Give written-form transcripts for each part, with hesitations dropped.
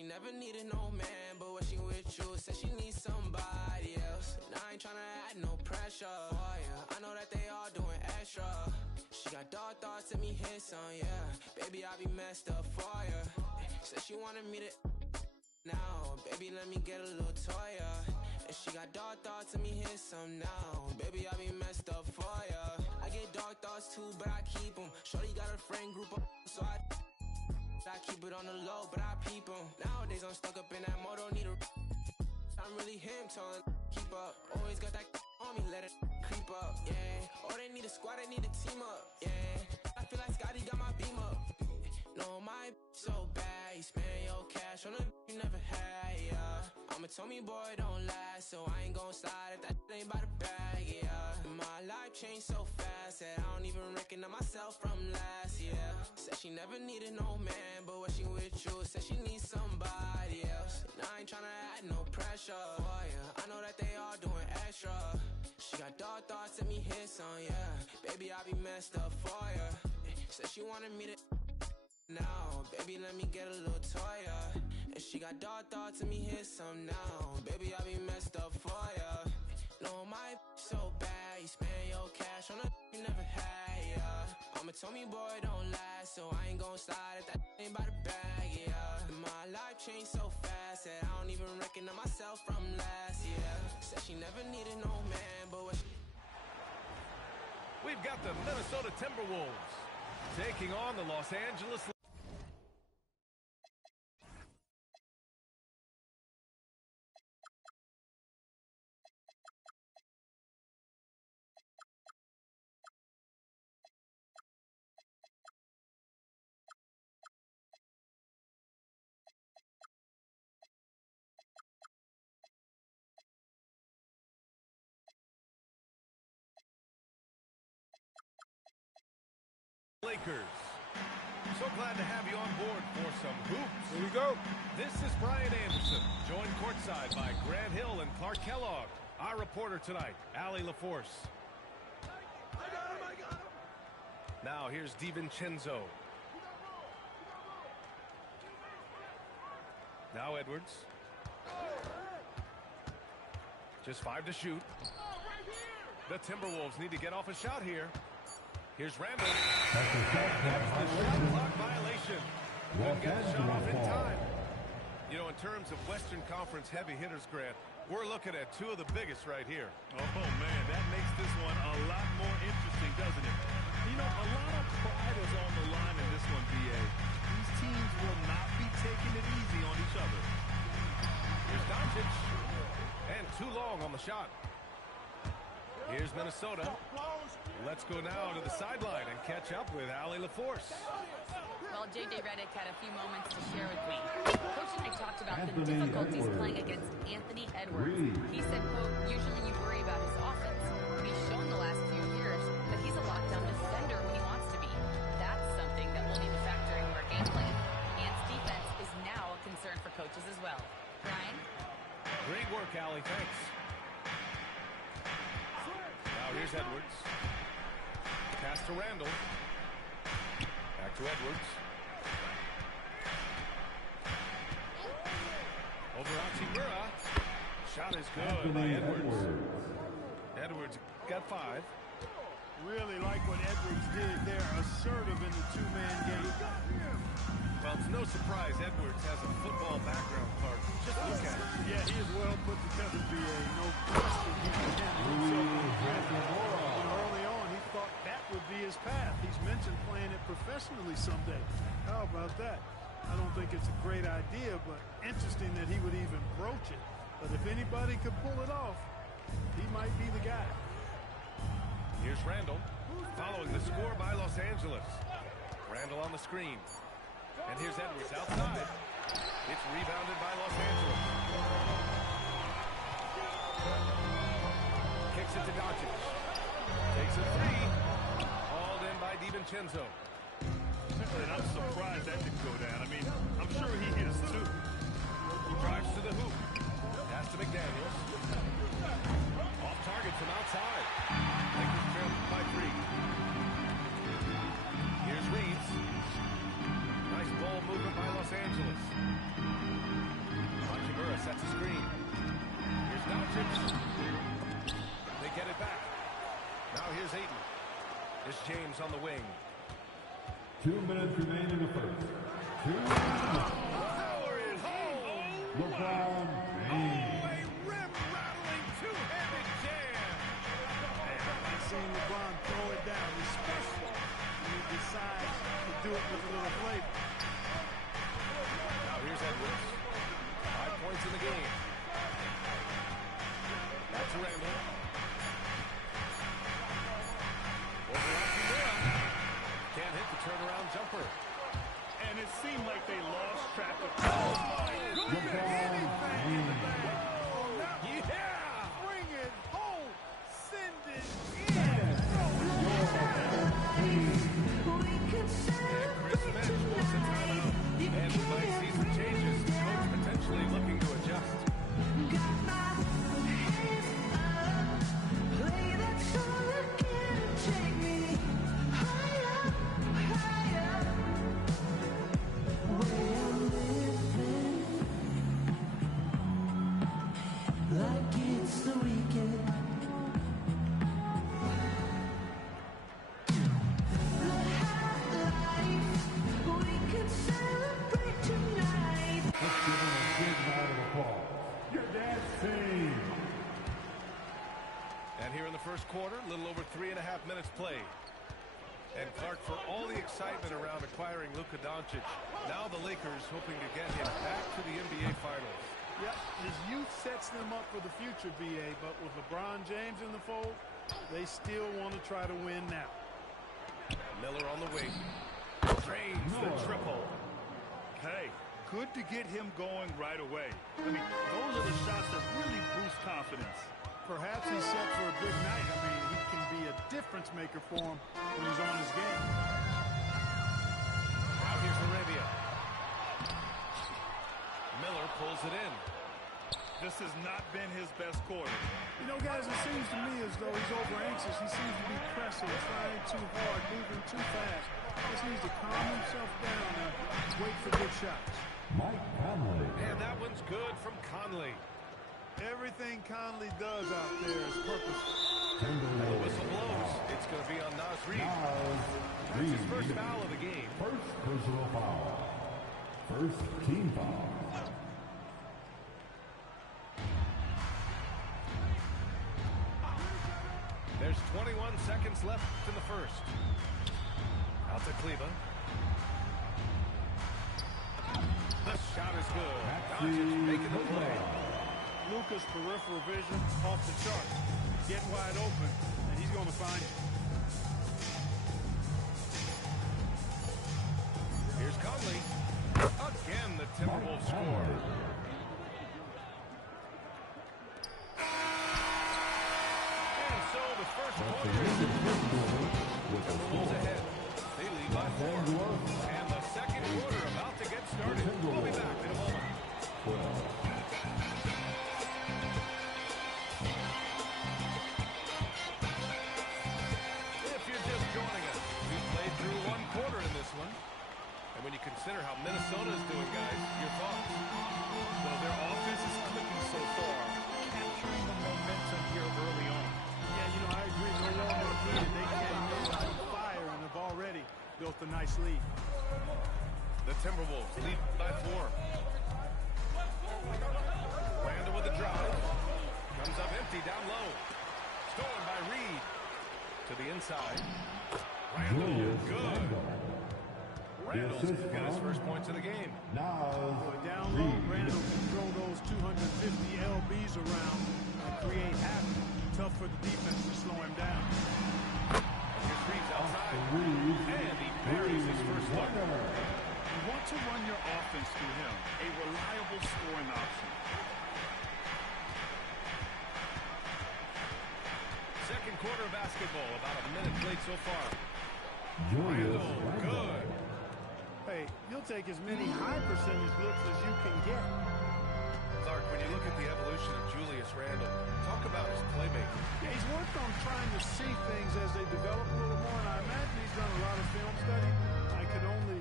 she never needed no man, but when she with you, said she needs somebody else. And I ain't tryna add no pressure for ya. I know that they all doing extra. She got dark thoughts and me hit some, yeah. Baby, I be messed up for ya. Said she wanted me to now, baby, let me get a little toy, yeah. And she got dark thoughts and me hit some now. Baby, I be messed up for ya. I get dark thoughts too, but I keep them. Shorty got a friend group up, so I keep it on the low, but I peep them. Nowadays I'm stuck up in that mode, don't need a I'm really him, telling keep up. Always got that on me, let it creep up, yeah. Oh, they need a squad, they need a team up, yeah. I feel like Scotty got my beam up. No, my so bad, you spend your cash on a you never had, yeah. I'm a Tommy boy, don't last, so I ain't gon' slide if that ain't by the bag, yeah. My life changed so fast that I don't even recognize myself from last year. Said she never needed no man, but when she with you, said she needs somebody else. And I ain't tryna add no pressure for ya. I know that they all doing extra. She got dark thoughts and me hit some, yeah. Baby, I be messed up for ya. Said she wanted me to now, baby, let me get a little toy, yeah. And she got dark thoughts and me hit some now. Baby, I be messed up for ya. No, my so bad, you spend your cash on a you never had, yeah. I'm a Tommy boy, don't last, so I ain't gon' slide if that ain't by the bag, yeah. My life changed so fast that I don't even recognize myself from last year. Said she never needed no man, but what We've got the Minnesota Timberwolves taking on the Los Angeles Lakers. So glad to have you on board for some hoops. Here we go. This is Brian Anderson, joined courtside by Grant Hill and Clark Kellogg. Our reporter tonight, Allie LaForce. I got him. Now here's DiVincenzo. Now Edwards. Just 5 to shoot. The Timberwolves need to get off a shot here. Here's Randall. That's the shot clock violation. Couldn't get the shot off in time. You know, in terms of Western Conference heavy hitters, Grant, we're looking at two of the biggest right here. Oh, man, that makes this one a lot more interesting, doesn't it? You know, a lot of pride is on the line in this one, B.A. These teams will not be taking it easy on each other. Here's Doncic. And too long on the shot. Here's Minnesota. Let's go now to the sideline and catch up with Allie LaForce. Well, J.J. Redick had a few moments to share with me. Coach and I talked about the difficulties playing against Anthony Edwards. He said, quote, usually you worry about his offense. He's shown the last few years that he's a lockdown defender when he wants to be. That's something that we'll need to factor into our game plan. Ant's defense is now a concern for coaches as well. Brian? Great work, Allie. Thanks. Now here's Edwards. Pass to Randall. Back to Edwards. Over Hachimura. Shot is good by Edwards. Edwards got 5. Really like what Edwards did there, assertive in the two-man game. Well, it's no surprise Edwards has a football background, Clark. Just look at it. Yeah, he is well put together, B.A. No question he can handle himself. Early on, he thought that would be his path. He's mentioned playing it professionally someday. How about that? I don't think it's a great idea, but interesting that he would even broach it. But if anybody could pull it off, he might be the guy. Here's Randall, following the score by Los Angeles. Randall on the screen. And here's Edwards outside. It's rebounded by Los Angeles. Kicks it to Doncic. Takes a 3. Hauled in by DiVincenzo. And I'm surprised that didn't go down. I mean, I'm sure he is too. Drives to the hoop. Pass to McDaniels. Off target from outside. Lakers trail by 3. Here's Reeves. Nice ball movement by Los Angeles. Davis on the wing. 2 minutes remain in the first. 2 minutes. Power it home. LeBron James. A rim-rattling two-handed jam. I've seen LeBron throw it down, especially when he decides to do it with a little flavor. Now here's Edwards. 5 points in the game. That's Randall. Can't hit the turnaround jumper. And it seemed like they lost track of time. Yeah! Bring it home. Send it in. Chris Finch wants a timeout. And we might see some changes. Coach potentially looking to adjust. And here in the first quarter, a little over 3.5 minutes played. And Clark, for all the excitement around acquiring Luka Doncic, now the Lakers hoping to get him back to the NBA Finals. Yep, his youth sets them up for the future, B.A., but with LeBron James in the fold, they still want to try to win now. Miller on the wing. Drains the triple. Hey, good to get him going right away. I mean, those are the shots that really boost confidence. Perhaps he's set for a big night. I mean, he can be a difference maker for him when he's on his game. Now here's Arabia. Miller pulls it in. This has not been his best quarter. You know, guys, it seems to me as though he's over anxious. He seems to be pressing, trying too hard, moving too fast. He just needs to calm himself down and wait for good shots. Mike Conley. And that one's good from Conley. Everything Conley does out there is purposeful. And the whistle blows. It's going to be on Naz Reid. That's his first foul of the game. First personal foul. First team foul. There's 21 seconds left in the first. Out to Kleba. The shot is good. Doncic making the play. Luka's peripheral vision off the charts. Get wide open, and he's going to find it. Here's Conley. Again, the Timberwolves score. And so the first quarter is Timberwolves ahead. They lead by 4. And the second quarter about to get started. We'll be back in a moment. If you're just joining us, we played through one quarter in this one. And when you consider how Minnesota is doing, guys, your thoughts? Well, their offense is clicking so far, capturing the momentum here early on. Yeah, you know, I agree. No longer needed. They came in on fire and have already built a nice lead. The Timberwolves lead by 4. Randall with a drive. Comes up empty down low. Stolen by Reed. To the inside. Randall, good. Randall's going to get his first points of the game. Down low, Randall can throw those 250 LBs around and create havoc. Tough for the defense to slow him down. Here's Reeves outside. And he buries his first look. You want to run your offense through him, a reliable scoring option. Second quarter of basketball, about a minute played so far. Randall, good. Hey, you'll take as many high percentage looks as you can get. Clark, when you look at the evolution of Julius Randall, talk about his playmaking. Yeah, he's worked on trying to see things as they develop a little more, and I imagine he's done a lot of film study. I could only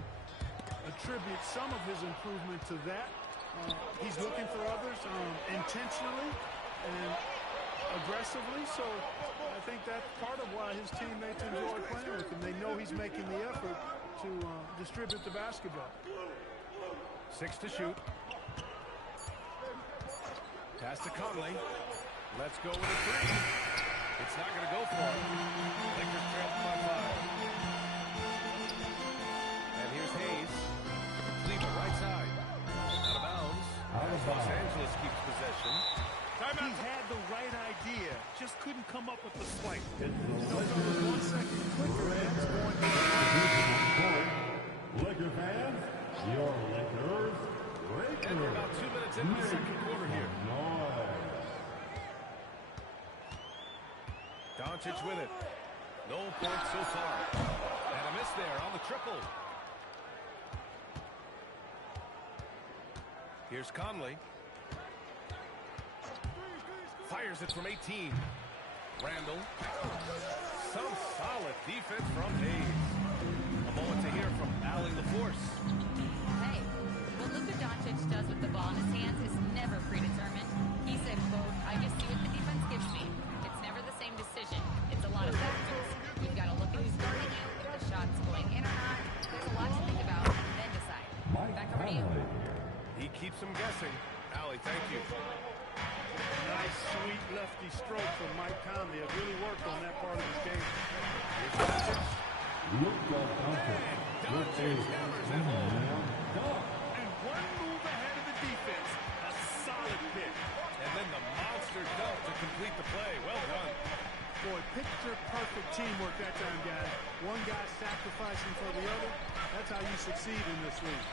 attribute some of his improvement to that. He's looking for others intentionally, and aggressively, so I think that's part of why his teammates enjoy playing with him. They know he's making the effort to distribute the basketball. 6 to shoot. Pass to Conley. Let's go with a 3. It's not going to go for him. Lakers trail by 5. And here's Hayes. Cleveland right side. Out of bounds. As Los Angeles keeps possession. He had the right idea, just couldn't come up with the swipe. 1 second quicker, and it's going to Laker fans, your Lakers. And we're about 2 minutes into the second quarter here. Doncic with it. No points so far. And a miss there on the triple. Here's Conley. Fires it from 18. Randall. Some solid defense from Hayes. A moment to hear from Allie LaForce. Hey, what Luka Doncic does with the ball in his hands is never predetermined. He said, quote, I just see what the defense gives me. It's never the same decision. It's a lot of factors. You've got to look at who's guarding you, if the shot's going in or not. There's a lot to think about, and then decide. Back over to you. He keeps them guessing. Allie, thank you. nice, sweet lefty stroke from Mike Conley. It really worked on that part of his game. And one move ahead of the defense. A solid pick. And then the monster dunk to complete the play. Well done. Boy, picture-perfect teamwork that time, guys. One guy sacrificing for the other. That's how you succeed in this league.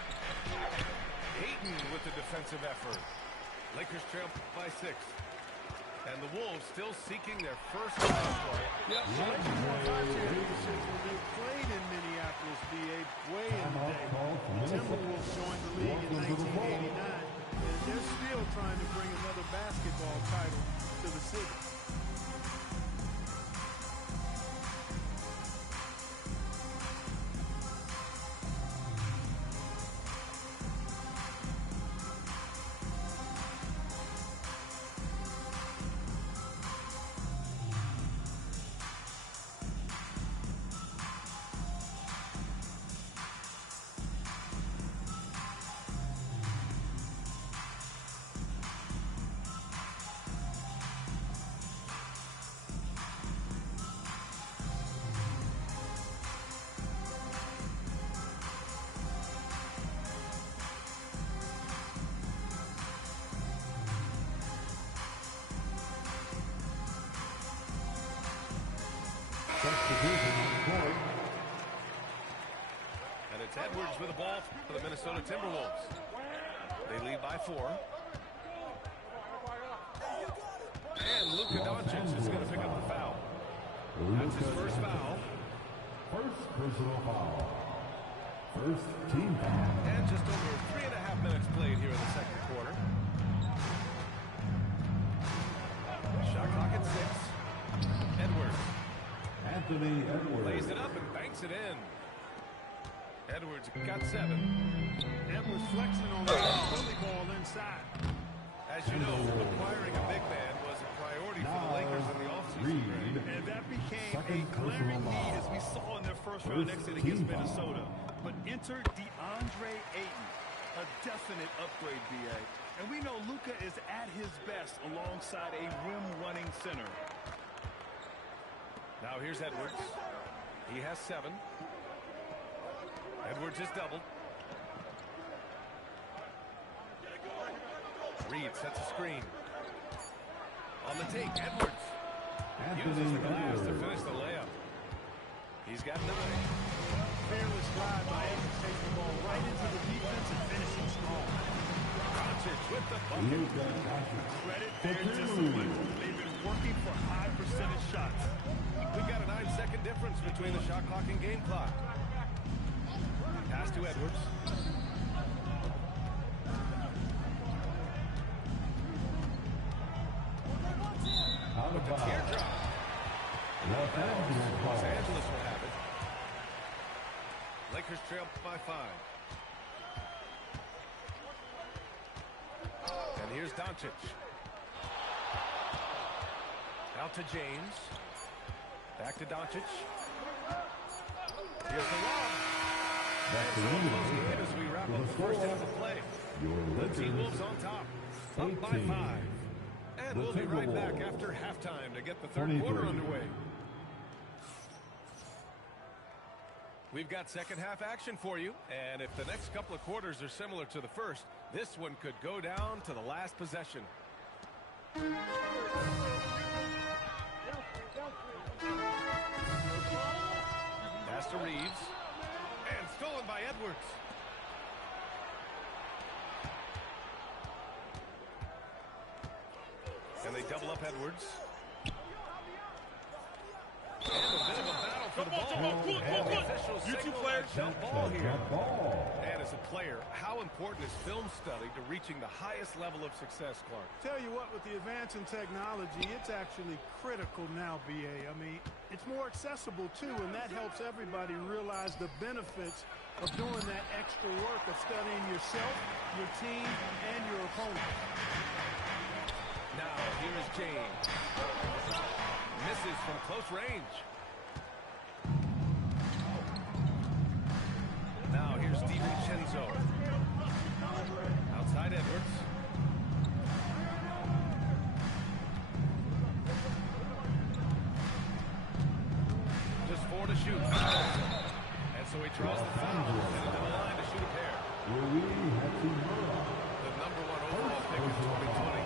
Hayden with the defensive effort. Lakers trail by 6. And the Wolves still seeking their first foul. Yep, the Lakers were hard to hit decision when they played in Minneapolis, B.A. way in the day. The Timberwolves joined the league in 1989, and they're still trying to bring another basketball title to the city. And it's Edwards with the ball for the Minnesota Timberwolves. They lead by 4. And Luka Doncic is going to pick up the foul. That's his first foul. First personal foul. First team foul. And just over 3.5 minutes played here in the second quarter. Shot clock at 6. Edwards. Anthony Edwards. Lays it up and banks it in. Edwards got 7. Edwards flexing on the bully ball inside. As you know, acquiring a big man was a priority for the Lakers in the offseason. And that became a glaring need as we saw in their first round exit against Minnesota. But enter DeAndre Ayton, a definite upgrade, B.A. And we know Luka is at his best alongside a rim-running center. Now here's Edwards. He has 7. Edwards is doubled. Reed sets a screen. On the take, Edwards uses the glass to finish the layup. He's got 9. Fearless drive by Edwards, taking the ball right into the defense and finishing strong. Doncic with the bucket. Credit their discipline. They've been working for high percentage shots. We've got a 9-second difference between the shot clock and game clock. Pass to Edwards. With the teardrop. Los Angeles will have it. Lakers trail by 5. And here's Doncic. Out to James. Back to Doncic. Here's the lob. Back to And so close you. game as we wrap up the first half of play. Your The T-Wolves on top. Up by 18. 5. And we'll be right back Timberwolves. after halftime to get the third 23. quarter underway. We've got second half action for you, and if the next couple of quarters are similar to the first, this one could go down to the last possession. Pass to Reeves, and stolen by Edwards. And they double up Edwards. And a bit of a battle for the ball. And the officials signal a jump ball here. And as a player, how important is film study to reaching the highest level of success, Clark? Tell you what, with the advance in technology, it's actually critical now, BA. I mean, it's more accessible, too, and that helps everybody realize the benefits of doing that extra work of studying yourself, your team, and your opponent. Now, here is James. Misses from close range. Now, here's DiVincenzo. Outside Edwards. Just 4 to shoot. And so he draws the foul and into the line to shoot a pair. The number 1 overall pick in 2020.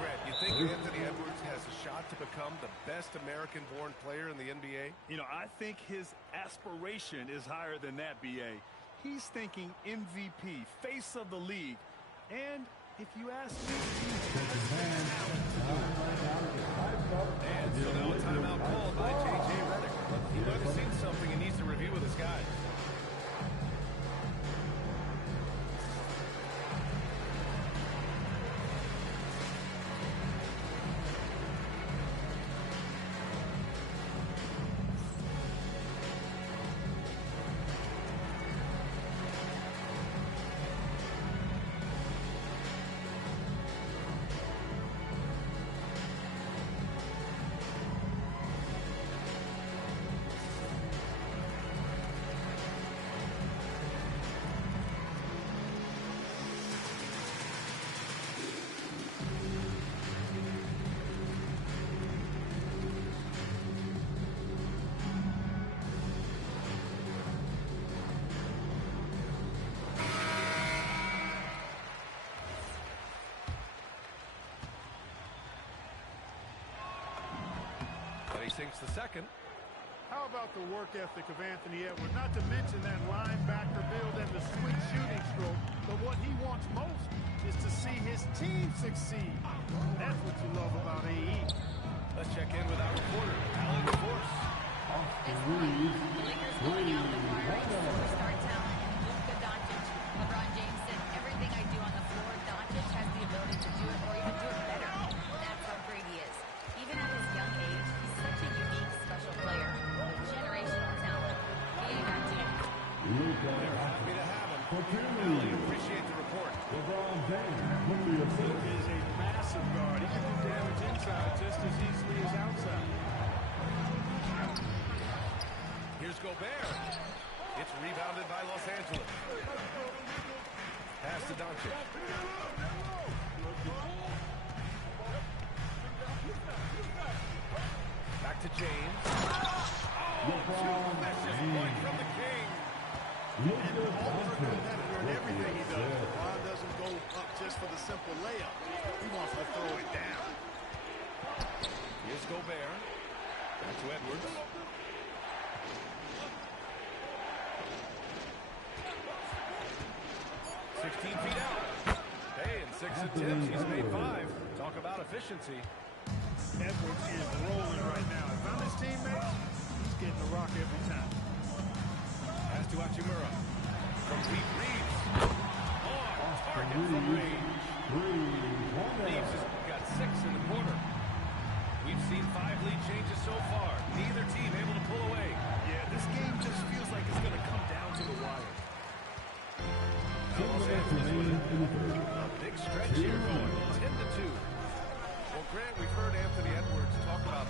Grant, you think Anthony Edwards has a shot to become the best American-born player in the NBA? You know, I think his aspiration is higher than that, B.A. He's thinking MVP, face of the league. And if you ask me... And so now a timeout called by J.J. Redick. He might have seen something he needs to review with his guys. But he sinks the second. How about the work ethic of Anthony Edwards? Not to mention that linebacker build and the sweet shooting stroke. But what he wants most is to see his team succeed. That's what you love about AE. Let's check in with our reporter, Allie DeForce. This point, the Lakers going out acquiring superstar talent in Luka Doncic. LeBron James said, everything I do on the floor, Doncic has the ability to do it or even do it better. That's how great he is. Even at his young age, he's such a unique, special player. Generational talent. Being back to you. They're happy to have him. Allie, appreciate the report. Luka is a massive guard. He can do damage inside just as easily as outside. Here's Gobert. It's rebounded by Los Angeles. Pass to Doncic. Back to James. Oh, two vicious points from the King. And ultra competitor in everything he does. LeBron doesn't go up just for the simple layup. He wants to throw it down. Here's Gobert. Back to Edwards. Feet out. Hey, in 6 attempts, he's made 5. Talk about efficiency. Edwards is rolling right now. If I'm his teammate, he's getting the rock every time. Pass to Hachimura. From deep, Reeves. On target from range. Reeves has got 6 in the quarter. We've seen 5 lead changes so far. Neither team able to pull away. Yeah, this game just feels like it's going to come down to the wire. Los Angeles with a big stretch here going 10-2. Well, Grant, we've heard Anthony Edwards talk about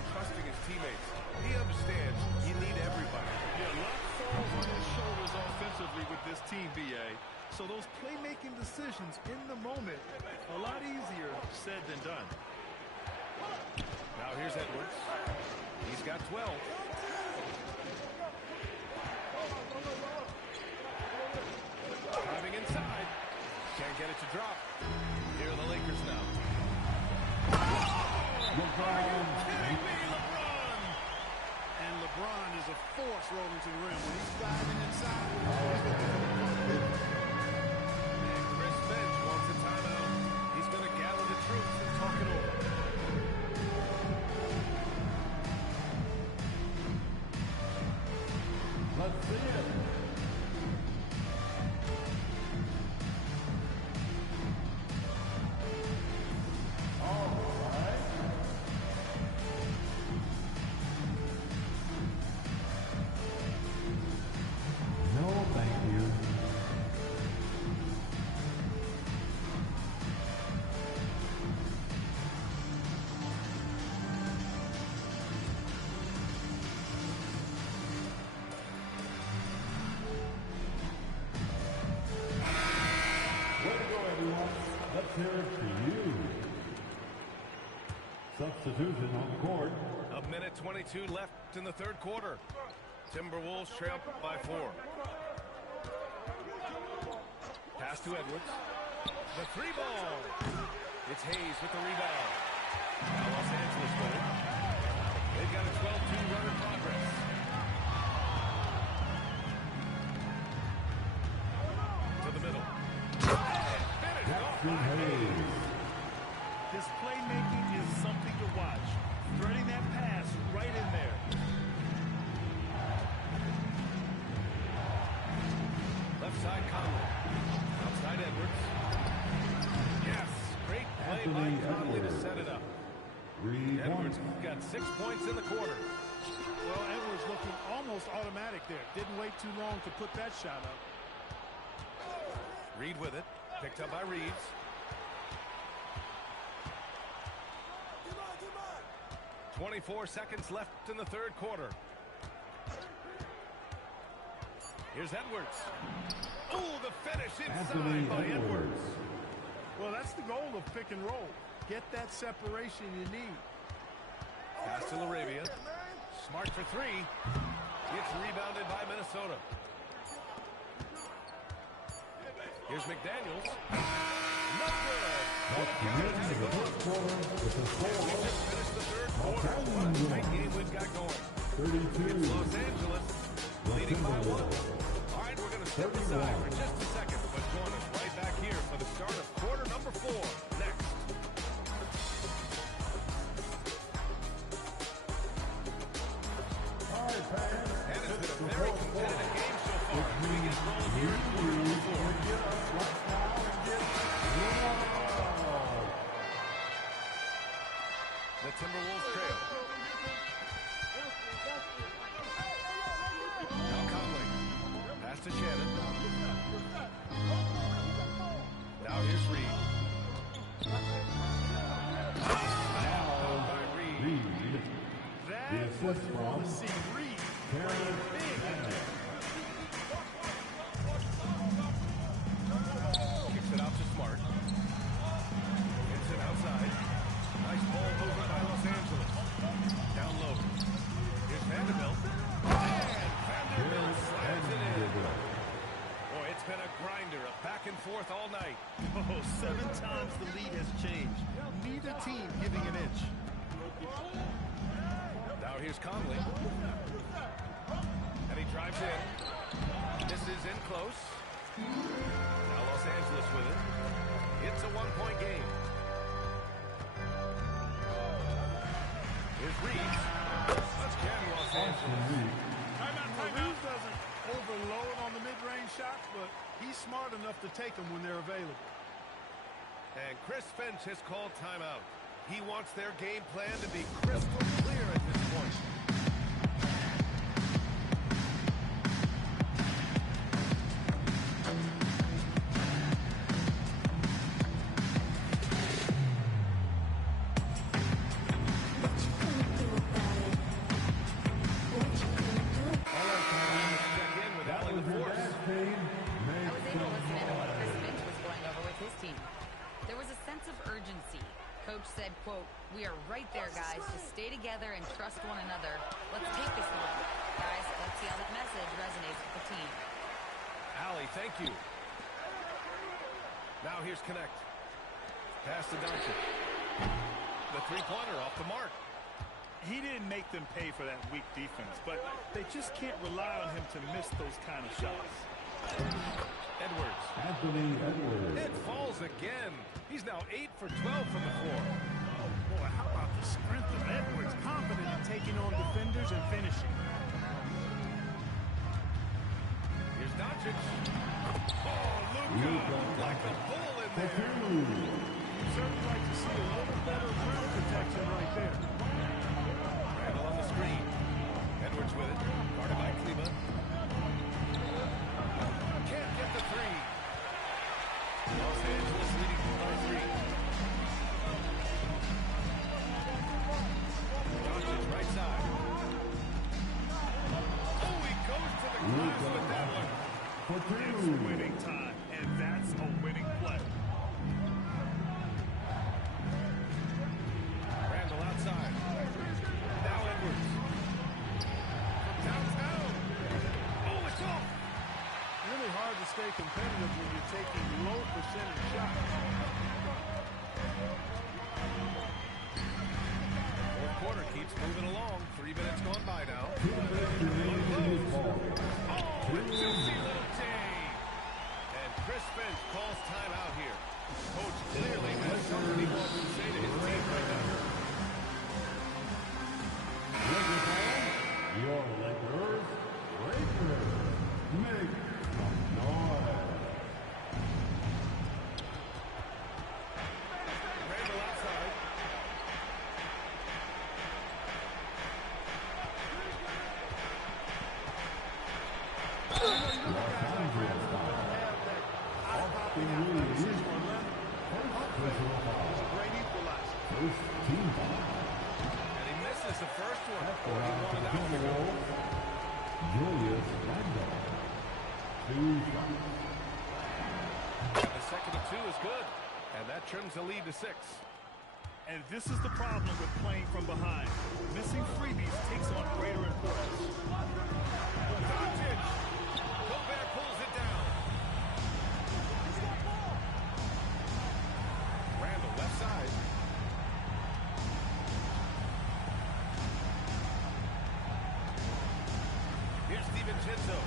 making decisions in the moment. A lot easier said than done. Now here's Edwards. He's got 12. Driving inside. Can't get it to drop. Here are the Lakers now. Are you kidding me, LeBron? And LeBron is a force rolling to the rim. When he's diving inside, And Chris Finch wants a timeout. He's going to gather the troops and talk it over. Let's see it. No, thank you. Way to go, everyone. Let's hear it for you. Substitution on the court. A minute 22 left in the third quarter. Timberwolves trail by 4. Pass to Edwards. The 3 ball. It's Hayes with the rebound. Now Los Angeles with it. They've got a 12-2 run in progress. To the middle. Finished off by Hayes. His playmaking is something to watch. Threading that pass right in there. Left side Conley. Outside Edwards. Yes, great play by Anthony Conley to Edwards. set it up. Reed Edwards Washington. got 6 points in the quarter. well, Edwards looking almost automatic there. Didn't wait too long to put that shot up. Reed with it. Picked up by Reeves. – 24 seconds left in the third quarter. Here's Edwards. Oh, the finish Anthony inside by Edwards. Edwards. Well, that's the goal of pick and roll. Get that separation you need. Pass to LaRavia. Smart for 3. It's rebounded by Minnesota. Here's McDaniels. No good. That's the end of the first quarter with the We score just finished the third quarter. What a great game we've got going. 32. It's Los Angeles leading by 1. All right, we're going to step aside for just a second, but join us right back here for the start of quarter number 4 next. All right, fans. And it's been a very competitive game so far. We get rolling here in quarter number 4. The Timberwolves trail. Now Conley. Pass to Shannon. Now here's Reed. Out by Reed. Reed. That The was assist what you want to from see. Reed Terrence big. Kicks it out to Smart. Hits it outside. Nice ball movement by Los Angeles. Down low. Here's Vanderbilt. And Vanderbilt slams it in. Boy, it's been a grinder, a back and forth all night. Oh, 7 times the lead has changed. Neither team giving an inch. Now here's Conley. And he drives in. This is in close. Now Los Angeles with it. It's a 1-point game. Here's Reeves. Again, Los Angeles. Reeves doesn't overload on the mid-range shots, but he's smart enough to take them when they're available. And Chris Finch has called timeout. He wants their game plan to be crystal clear at this point. coach said, quote, "We are right there, guys. Just stay together and trust one another. Let's take this one. Guys, let's see how that message resonates with the team." Allie, thank you. Now here's Connect. Pass to Doncic. The three-pointer off the mark. He didn't make them pay for that weak defense, but they just can't rely on him to miss those kind of shots. Edwards. Anthony Edwards. It falls again. He's now 8 for 12 from the floor. Oh, boy, how about the strength of Edwards? Confident in taking on defenders and finishing. Here's Doncic. Oh, Luka. Like a bull in there. You'd certainly like to see a little better rim protection right there. Randall on the screen. Edwards with it. Guarded by Kleba. Can't get the three. Los Angeles leading by 3. Doncic right side. Oh, he goes to the glass with that one. It's winning time, and that's a winning play. Randall outside. Now Edwards. From downtown. Oh, it's off. Really hard to stay competitive when you're taking low percentage shots. Fourth quarter keeps moving along. 3 minutes gone by now. Oh, a juicy little day. And Chris Finch calls timeout here. Coach clearly has something he wants to say to his team right now. Your Lakers, make some noise. Randall outside. First team foul. And he misses the first one. For He wanted out to go. Julius Randle. 2 shots. And the second of 2 is good. And that trims the lead to 6. And this is the problem with playing from behind. Missing freebies takes on greater importance. Doncic. Gobert pulls it down. Randall left side. Here's DiVincenzo.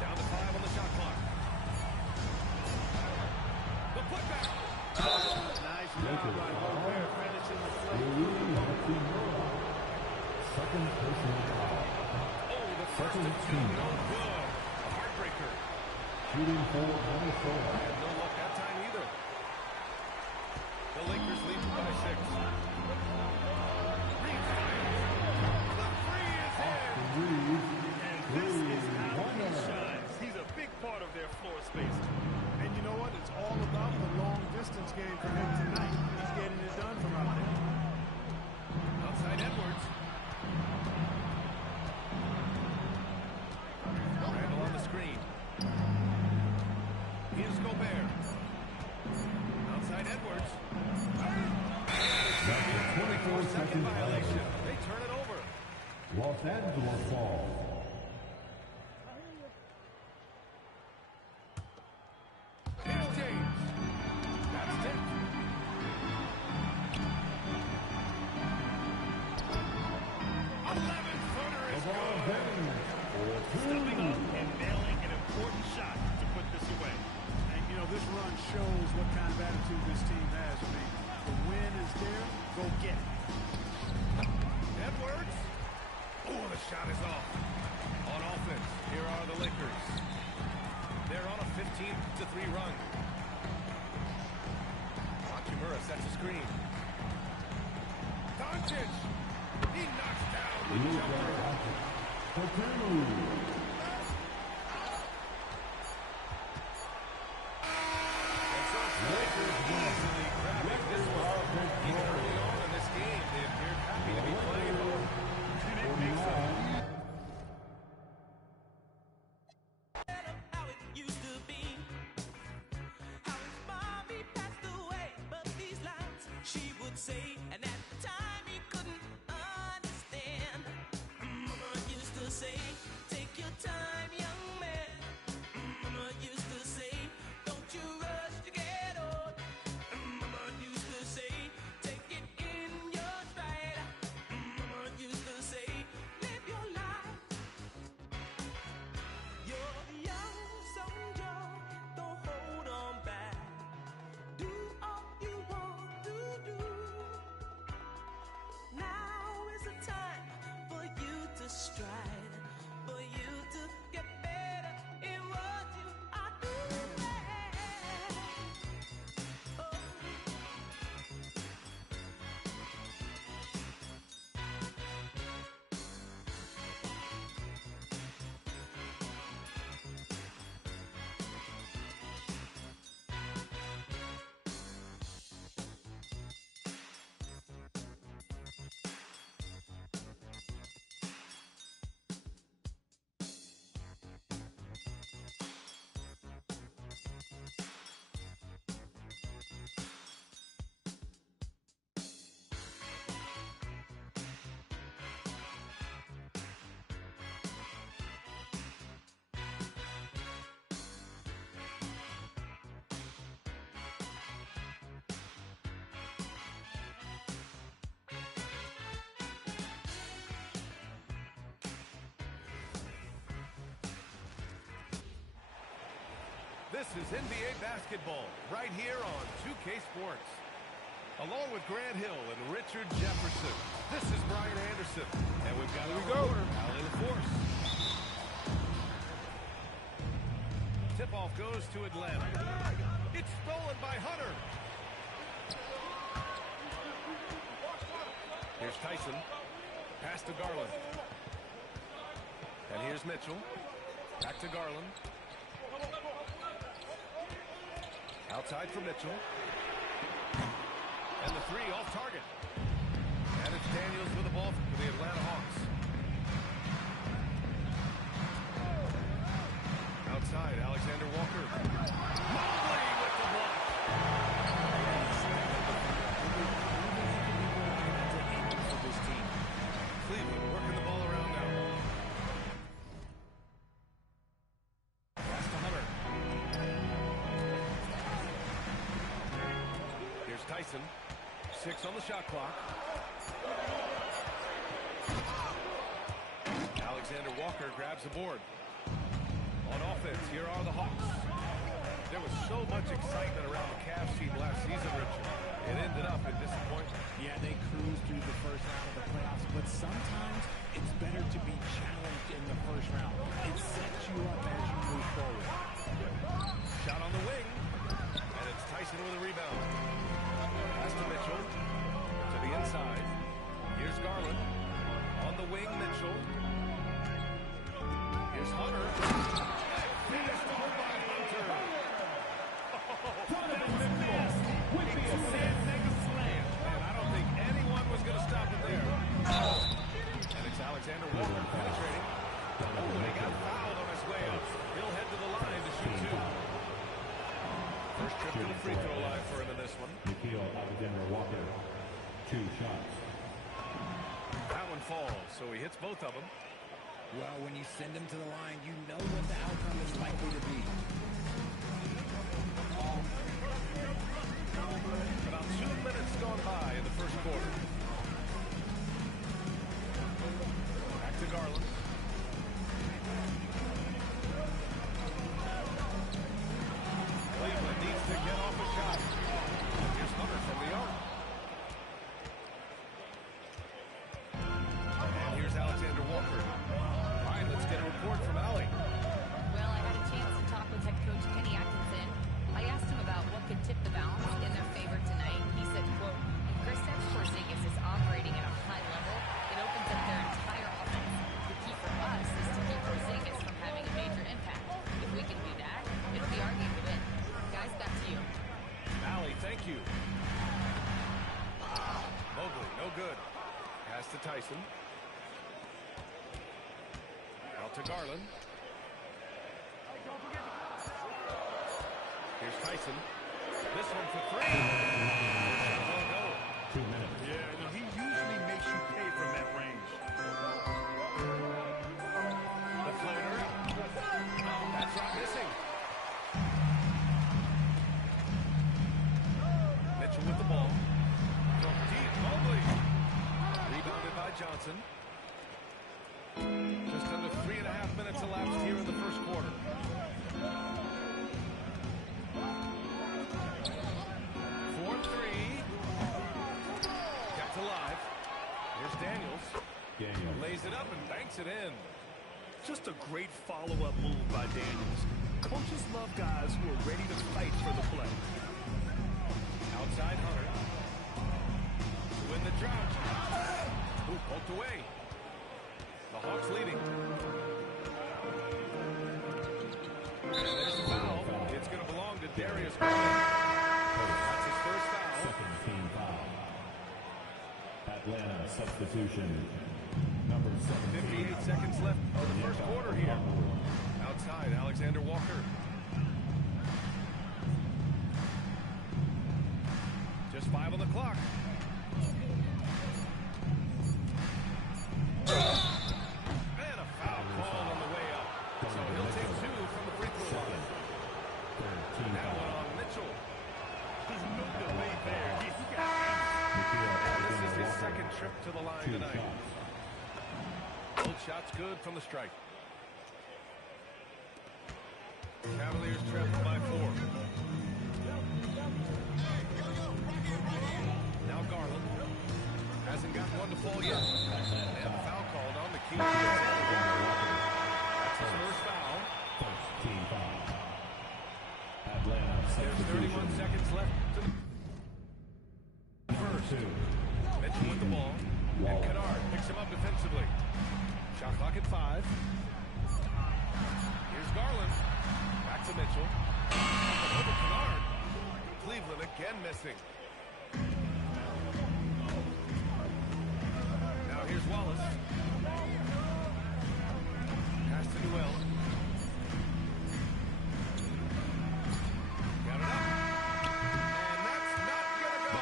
Down to 5 on the shot clock. The putback. Nice job by Gobert finishing the play. Second personal foul. Oh, the first of 2. No good. A heartbreaker. Shooting for Minnesota. Had no luck that time either. The Lakers lead by 6. Reed fires. The three is in. And this is how he shines. He's a big part of their floor space. And you know what? It's all about the long distance game for him tonight. He's getting it done from out there. Outside Edwards. Randall on the screen. Here's Gobert. Outside Edwards. 24-second violation. They turn it over. Los Angeles ball. Here's James. That's tipped. 11-footer is good. Stepping up and nailing an important shot to put this away. And, you know, this run shows what kind of attitude this team has. I mean, the win is there. Go get it. Edwards. Oh, the shot is off. On offense, here are the Lakers. They're on a 15-3 run. Hachimura sets a screen. Doncic. He knocks down the jumper. For 2. And so it's the Lakers easily grabbing this one. Even early on in this game, they appeared happy to be playing. And it makes up. How it used to be. How his mommy passed away, but these lines This is NBA basketball right here on 2K Sports. Along with Grant Hill and Richard Jefferson, this is Brian Anderson. And we've got our reporter, Allie LaForce. Tip-off goes to Atlanta. It's stolen by Hunter. Here's Tyson. Pass to Garland. And here's Mitchell. Back to Garland. Outside for Mitchell. And the three off target. And it's Daniels with the ball for the Atlanta Hawks. Outside, Alexander Walker. Mobley with the block. For this team. Cleveland working the ball around now. Pass to Hunter. Here's Tyson. 6 on the shot clock. Alexander Walker grabs the board. On offense, here are the Hawks. There was so much excitement around the Cavs team last season, Richard. It ended up in disappointment. Yeah, they cruised through the first round of the playoffs, but sometimes it's better to be challenged in the first round. It sets you up as you move forward. Shot on the wing, and it's Tyson with a rebound. Pass to Mitchell, to the inside. Here's Garland. On the wing, Mitchell. Here's Hunter. Finished off by Hunter. That was nasty. Mega slam. Man, I don't think anyone was going to stop it there. And it's Alexander Walker penetrating. Oh, and he got fouled on his way up. He'll head to the line to shoot 2. First trip to the free throw line for him in this one. Nickeil Alexander-Walker, 2 shots. That one falls, so he hits both of them. Well, when you send them to the line, you know what the outcome is likely to be. About 2 minutes gone by in the first quarter. Back to Garland. Cleveland needs to get off a shot. Here's Hunter from the arc. And here's Alexander Walker. All right, let's get a report from Allie. Well, I had a chance to talk with head coach Kenny Atkinson. I asked him about what could tip the balance in their favor tonight. He said, quote, if Kristaps Porzingis is operating at a high level, it opens up their entire offense. The key for us is to keep Porzingis from having a major impact. If we can do that, it'll be our game to win. Guys, back to you. Allie, thank you. Mobley, no good. Pass to Tyson. Out to Garland. Here's Tyson. This one for 3. Shot won't go. 2 minutes. Yeah, no, he usually makes you pay from that range. The floater. That's not missing. Mitchell with the ball. From deep, Mobley. Rebounded by Johnson. Just under 3.5 minutes elapsed here in the first quarter. 4-3. Kept alive. Here's Daniels. Lays it up and banks it in. Just a great follow-up move by Daniels. Coaches love guys who are ready to fight for the play. Outside Hunter. To win the drought. Ooh, poked away. The Hawks leading. And there's a foul. It's going to belong to Darius Garland. That's his first foul. Second team foul. Atlanta substitution. Number 17. 58 seconds left of the first quarter here. Outside, Alexander Walker. Just 5 on the clock. And a foul called on the way up. So he'll take 2 from the free throw line. That one on Mitchell. There's no debate there. He's got And this is his second trip to the line tonight. Both shots good from the strike. Cavaliers travel by 4. Now Garland. Hasn't gotten one to fall yet. And foul called on the key. That's his first foul. Team foul. Atlanta There's 31 seconds left to the first. Mitchell with the ball. And Kennard picks him up defensively. Shot clock at 5. Here's Garland. Back to Mitchell. Over Kennard. Cleveland again missing. Now here's Wallace. Pass to Newell. Got it up. And that's not going to go.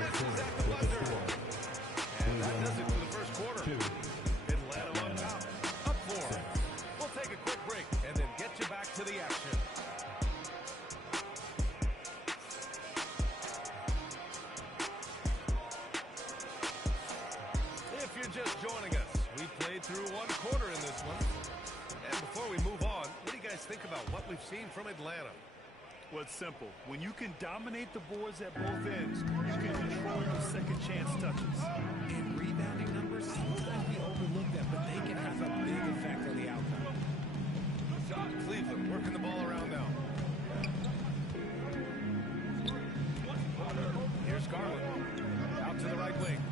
This is at the buzzer. And that does it for the first quarter. Atlanta on top. Up 4. We'll take a quick break and then get you back to the action. If you're just joining us, we played through one quarter in this one. And before we move on, what do you guys think about what we've seen from Atlanta? Well, it's simple. When you can dominate the boards at both ends, you can control your second chance touches. And rebounding numbers, sometimes we overlook them, but they can have a big effect on the outcome. Cleveland working the ball around now. Here's Garland. Out to the right wing.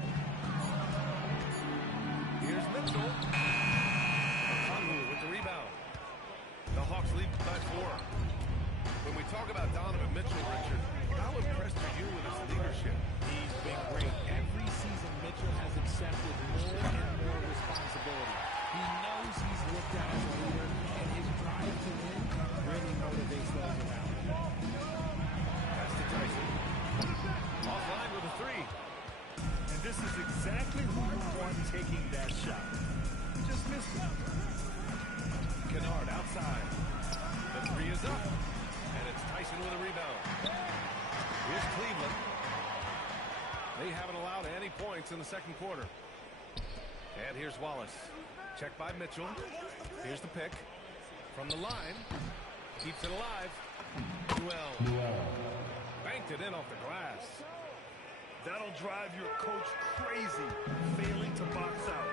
Here's Mitchell. Okongwu with the rebound. The Hawks lead by 4. When we talk about Donovan Mitchell, Richard, how impressed are you with his leadership? He's been great. Every season, Mitchell has accepted more and more responsibility. He knows he's looked at as a leader, and his drive to win really motivates those around him. Pass to Tyson. Offline with a 3. And this is exactly who you want taking that shot. Just missed it. Kennard outside. The 3 is up. And it's Tyson with a rebound. Here's Cleveland. They haven't allowed any points in the second quarter. And here's Wallace. Checked by Mitchell. Here's the pick. From the line. Keeps it alive. Newell. Banked it in off the glass. That'll drive your coach crazy, failing to box out.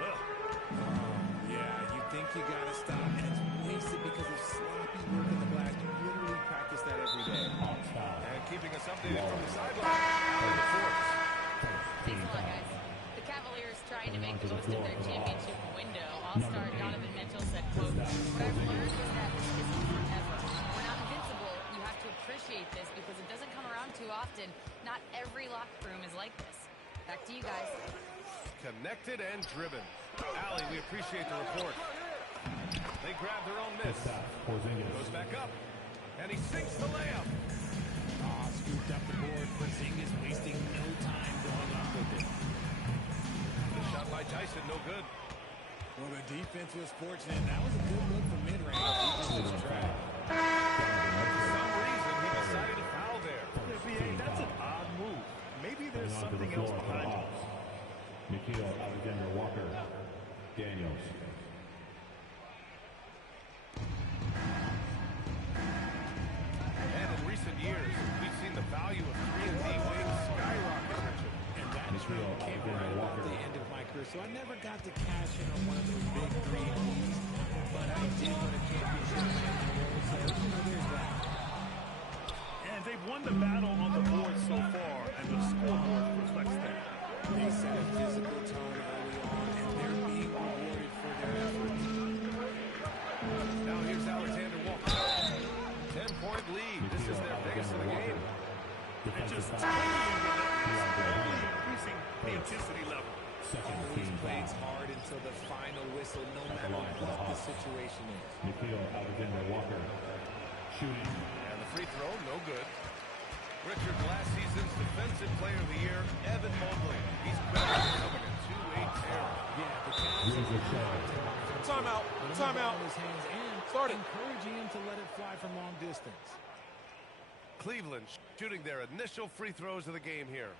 Yeah, you think you got to stop, and it's wasted because of sloppy work in the glass. You literally practice that every day. And keeping us updated from the sideline. Out of the fourth. Thanks a lot, guys. The Cavaliers trying to make the most of their championship window. All-star Donovan Mitchell said, quote, "What I've learned is that this isn't forever. We're not invincible. You have to appreciate this because it doesn't come around too often. Not every locker room is like this." Back to you guys. Connected and driven. Allie, we appreciate the report. They grab their own miss. Goes back up. And he sinks the layup. Scooped up the board. Porzingis wasting no time going up with it. The shot by Tyson, no good. Well, the defense was fortunate. That was a good look from mid-range. He just was trapped. For some reason, he decided to foul there. That's an odd move. Maybe there's something else behind it. Nickeil Alexander-Walker. Daniels. And in recent years, we've seen the value of 3-and-D wings skyrocket, Richard. And that trade came right off the end of my career, so I never got to cash in on one of those big 3-and-Ds, but I did win a championship in the role, so there's that. And they've won the battle on the board so far, and the scoreboard reflects that. They set a physical tone early on, and they're being rewarded for their efforts. Now here's Alexander Walker. 10-point lead. This is their biggest of the game. And just totally increasing the intensity level. Always plays hard until the final whistle, no matter what the situation is. Nickeil Alexander-Walker. Shooting. And the free throw, no good. Richard, last season's Defensive Player of the Year, Evan Mobley. He's credited with a 2-8 tear. Yeah, the Cavs Timeout. Timeout. his hands and Start it. encouraging him to let it fly from long distance. Cleveland shooting their initial free throws of the game here.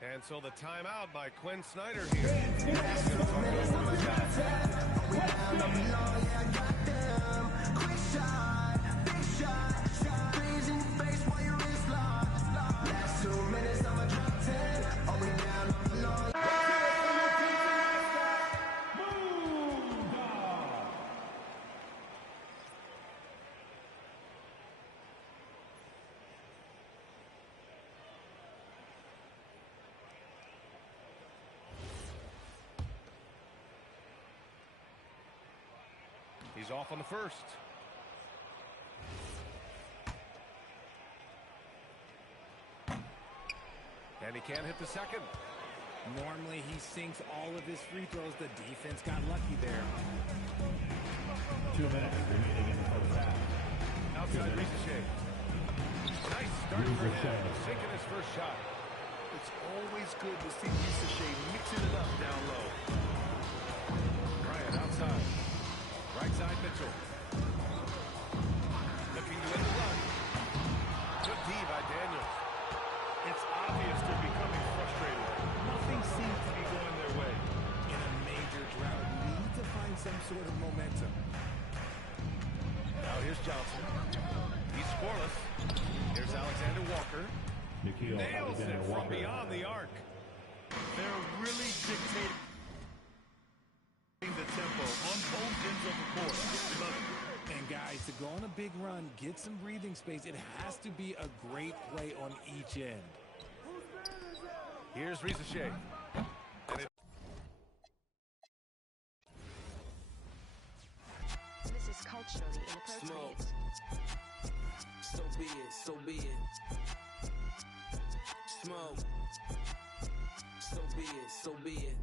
And so the timeout by Quinn Snyder here. He's going to talk to us about that. He's off on the first. And he can't hit the second. Normally, he sinks all of his free throws. The defense got lucky there. 2 minutes remaining in the first half. Outside Ricochet. Nice start for him, sinking his first shot. It's always good to see Ricochet mixing it up down low. Bryant outside. Right side Mitchell. Looking to end the run. Good D by Daniels. It's obvious they're becoming frustrated. Nothing seems to be going their way. In a major drought, need to find some sort of momentum. Now here's Johnson. He's scoreless. Here's Alexander Walker. Nikhil Nails it Alexander from Walker. beyond the arc. They're really dictating the tempo on both ends of the court. Love it. And guys, to go on a big run, get some breathing space, it has to be a great play on each end. Here's Ricochet. And This is culturally inappropriate. So be it, so be it. Smoke. So be it, so be it.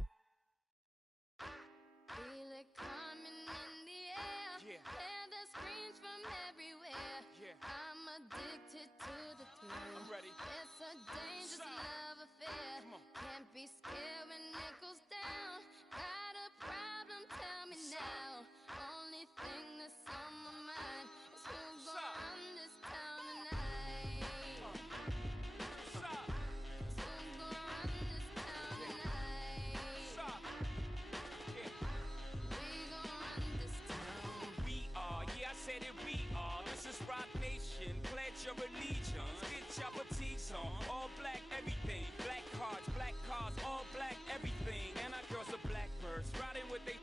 Feel it coming in the air. Yeah. Hear the screams from everywhere. Yeah. I'm addicted to the thrill. I'm ready. It's a dangerous love affair. Come on. Can't be scared when it goes down. Got a problem? Tell me now. Only thing that's on my mind is who's gonna run this town tonight. Who's gonna run this town tonight? We gonna run this town. We are, yeah, I said it, we are. This is Rock Nation, pledge your allegiance. Get your boutiques on, all black everything. Black cars, all black everything. And our girls are blackbirds, riding with they.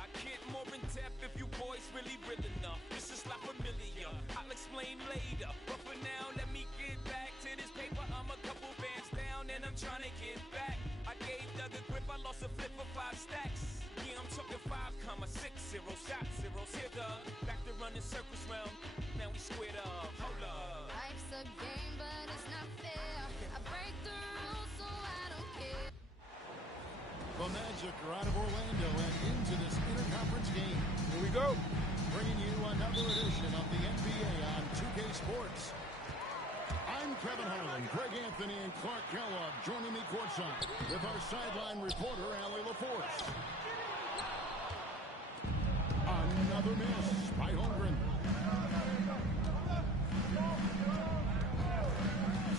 I get more in depth if you boys really real enough. This is not familiar, I'll explain later. But for now, let me get back to this paper. I'm a couple bands down and I'm trying to get back. I gave Doug a grip, I lost a flip for 5 stacks. Yeah, I'm talking 5,60 shots, zeros here, Doug. Back to running circles round, now we squared up. Hold up. Life's a game, but it's not fair. I break the rules, so I don't care. The Magic are out of Orlando and into this interconference game. Here we go. Bringing you another edition of the NBA on 2K Sports. I'm Kevin Harlan, Greg Anthony, and Clark Kellogg joining me courtside with our sideline reporter, Allie LaForce. Another miss by Holmgren.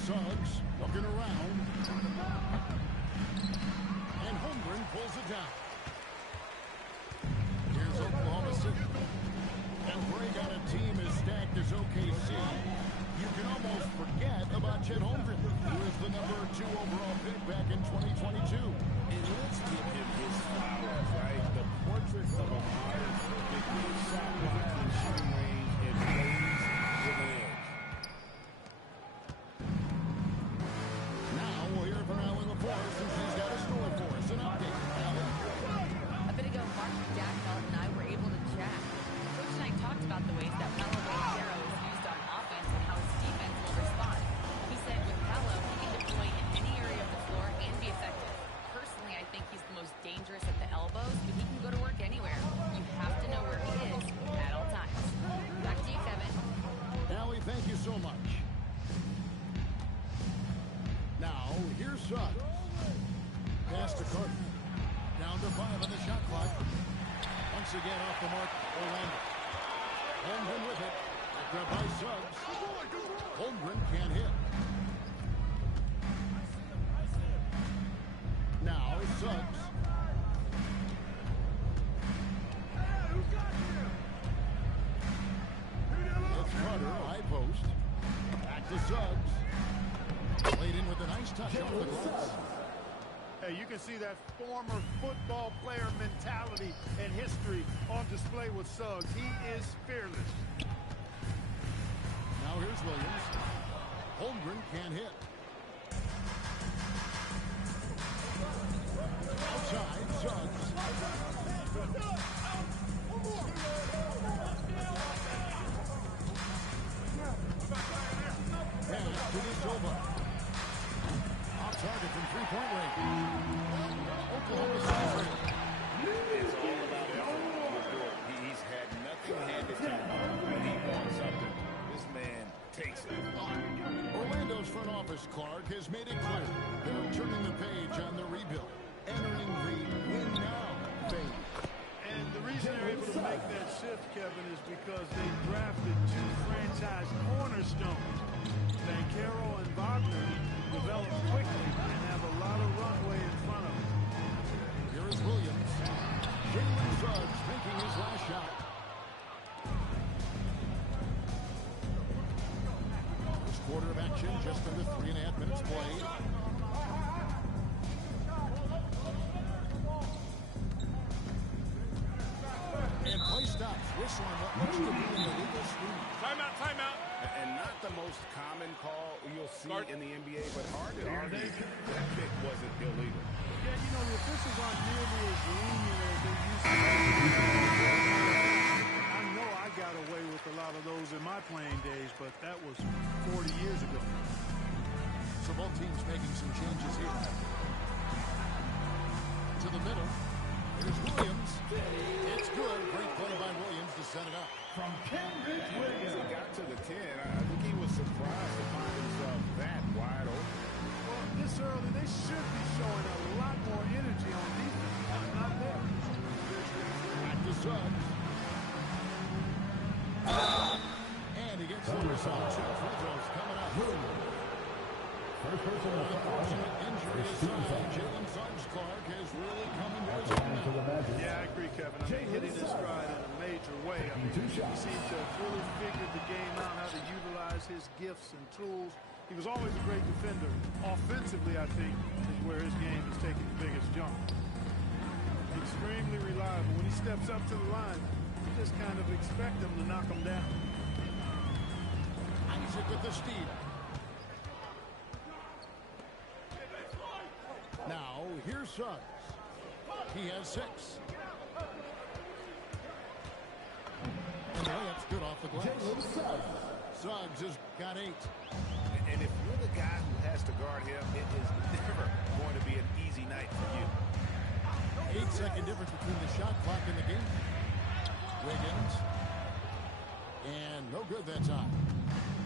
Suggs looking around. And Holmgren pulls it down. Here's Oklahoma City. And Greg on a team as stacked as OKC. You can almost forget about Chet Holmgren, who is the #2 overall pick back in 2022. And let's give him his flowers, right? The portrait of a modern big man, shot blocking, shooting range, and plays with an edge. Now we'll hear from Allie LaForce, and she's got a story for us. An update. Allie? A bit ago, Mark Dagnall and I were able to chat. Coach and I talked about the ways that Paolo Banchero is used on offense and how his defense will respond. He said with Paolo, he can deploy in any area of the floor and be effective. Personally, I think he's the most dangerous at the elbows, but he can go to work anywhere. You have to know where he is at all times. Back to you, Kevin. Allie, thank you so much. Now, here's Suggs. Pass to Carter. Down to 5 on the shot clock. Once again off the mark, Orlando. Holmgren with it. Backed up by Suggs. Holmgren can't hit. Now, Suggs. It's Carter, high post. Back to Suggs. Played in with a nice touch off the glass. Hey, you can see that former football player mentality and history on display with Suggs. He is fearless. Now here's Williams. Holmgren can't hit. Outside, Suggs. Tudiatova. Off target from three-point range. Oklahoma says it. It's all about effort on the court. He's had nothing handed to him. When he wants something, this man takes it. Orlando's front office, Clark, has made it clear they're turning the page on the rebuild, entering the win-now phase. And the reason they're able to make that shift, Kevin, is because they drafted two franchise cornerstones. Banchero and Wagner develop quickly and have a lot of runway in front of them. Here is Williams. Jalen Suggs making his last shot. First quarter of action, just under 3.5 minutes played. And play stops, whistling what looks to be an illegal swing. Timeout, timeout. And not the most common call you'll see in the NBA, but hard to argue that pick wasn't illegal. Yeah, you know, the officials aren't nearly as lenient as they used to be. I know I got away with a lot of those in my playing days, but that was 40 years ago. So both teams making some changes here. To the middle. Here's Williams. It's good. Great play by Williams to set it up. From Kenrich Williams. He got to the 10. I think he was surprised to find himself that wide open. Well, this early, they should be showing a lot more energy on defense. Not there. Back to Suggs. And he gets the result. Two free throws coming up. First person to foul. Injury aside, Jalen Suggs, Clark, has really come into his own now. Yeah, I agree, Kevin. I mean, hitting his stride in a major way. I mean, he seems to have really figured the game out, how to utilize his gifts and tools. He was always a great defender. Offensively, I think, is where his game is taking the biggest jump. Extremely reliable. When he steps up to the line, you just kind of expect him to knock him down. Isaac with the steal. Now, here's Suggs. He has 6. And the layup's good off the glass. Suggs has got 8. And if you're the guy who has to guard him, it is never going to be an easy night for you. 8-second difference between the shot clock and the game. Wiggins. And no good that time.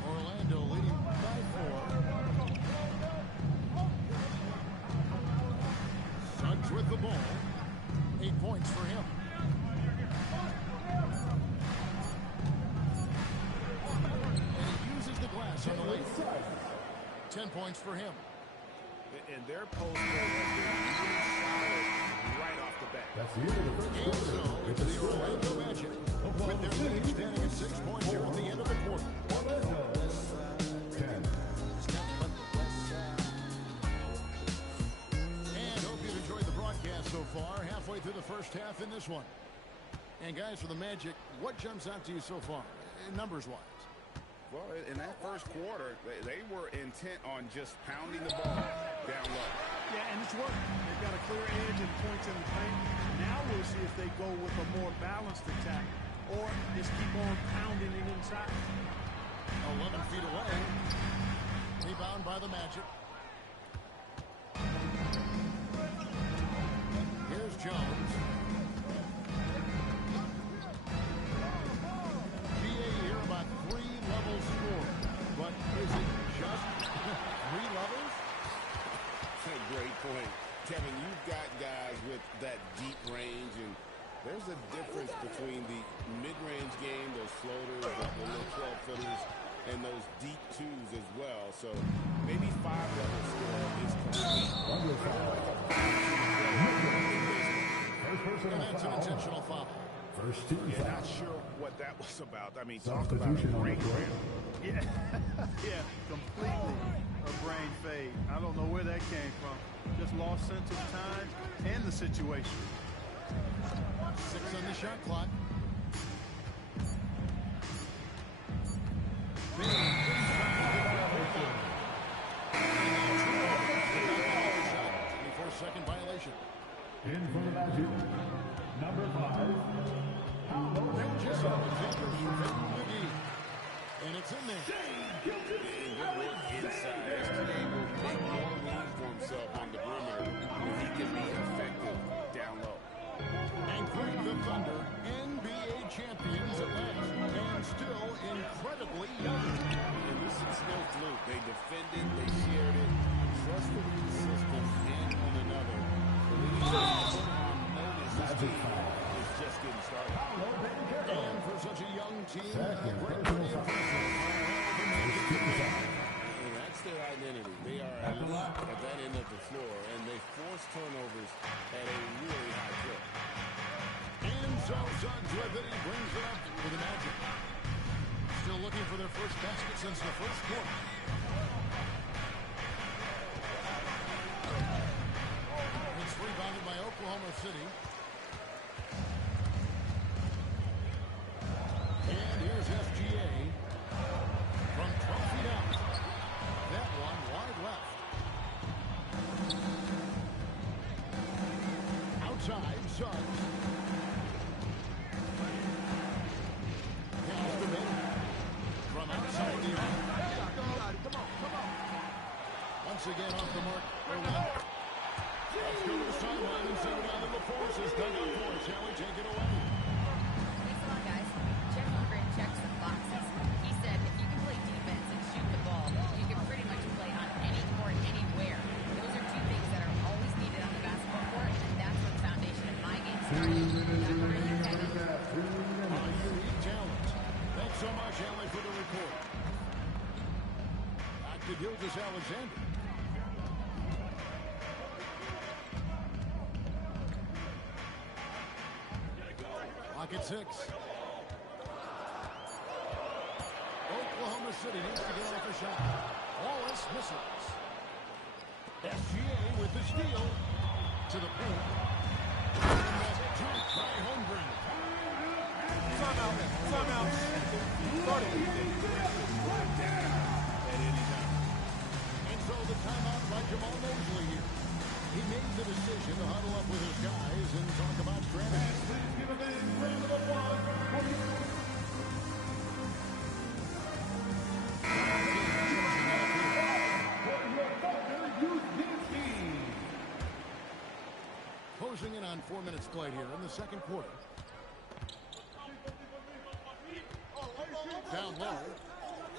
Orlando leading by 4. Suggs with the ball. 8 points for him. And he uses the glass on the late. 10 points for him. And their post play has been really solid right off the bat. That's the end of the first And so it's the Orlando Magic with their lead standing at 6 points here at the end of the quarter. Orlando. 10. And hope you've enjoyed the broadcast so far. Halfway through the first half in this one. And guys, for the Magic, what jumps out to you so far, numbers-wise? Well, in that first quarter, they were intent on just pounding the ball down low. Yeah, and it's working. They've got a clear edge and points in the paint. Now we'll see if they go with a more balanced attack or just keep on pounding it inside. 11 feet away. Rebound by the Magic. Here's Jones. BA here about 3 levels scored. But is it just 3 levels? That's a great point. Kevin, you've got guys with that deep range, and there's a difference between the mid-range game, those floaters, the little 12-footers, and those deep 2s as well. So maybe 5-level score is complete. And that's an intentional foul. First team Yeah, foul. not sure what that was about. I mean, talk about a Substitution on the brain floor. drain. Yeah, completely a brain fade. I don't know where that came from. Just lost sense of time and the situation. 6 on the shot clock. Big inside. 24-second violation. In for the Magic, number 5. They're just on the fingers for Victor McGee. And it's in there. And good work inside. Magic foul. is just getting started. And for such a young team, Second great personal foul. And that's their identity. They are elite at that end of the floor, and they force turnovers at a really high clip. And so Suggs with it. He brings it up for the Magic. Still looking for their first basket since the first quarter. It's rebounded by Oklahoma City. And here's SGA from 12 feet out. That one wide left. Outside, Suggs. Here's the mid. From outside the arc. Once again off the mark. Orlando. Let's go to the sideline and send it out to the forces. Dug up for us. Shall we take it away? Thanks a lot, guys. Chet Holmgren checks some boxes. He said if you can play defense and shoot the ball, you can pretty much play on any court, anywhere. Those are two things that are always needed on the basketball court, and that's where the foundation of my game started. Unique talent. Thanks so much, Allie, for the report. Back to Gilgeous Alexander. Clock at 6. Oklahoma City needs to get off a shot. Wallace misses. SGA with the steal to the paint. And that's jumped by Holmgren. Timeout. And so the timeout by Jamal Mosley here. He made the decision to huddle up with his guys and talk about strategy. Please give a big round of applause for your Boulder UCC. Closing in on 4 minutes played here in the second quarter. Down low.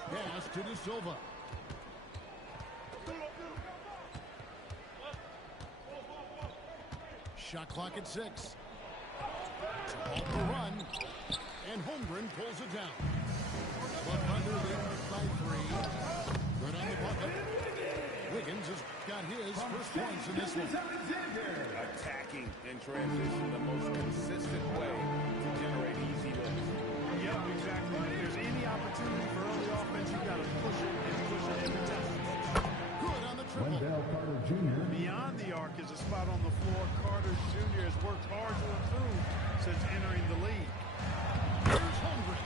Pass to De Silva. Shot clock at 6. Off the run. And Holmgren pulls it down. But under the by 3. Good on the bucket. Wiggins has got his first points in this one. Attacking in transition, the most consistent way to generate easy looks. Yep, exactly. If there's any opportunity for early offense, you got to push it and push it every time. Good on the triple. Wendell Carter Jr. Beyond the arc is a spot on the floor. Carter Jr. has worked hard to improve since entering the league. Here's Holmgren.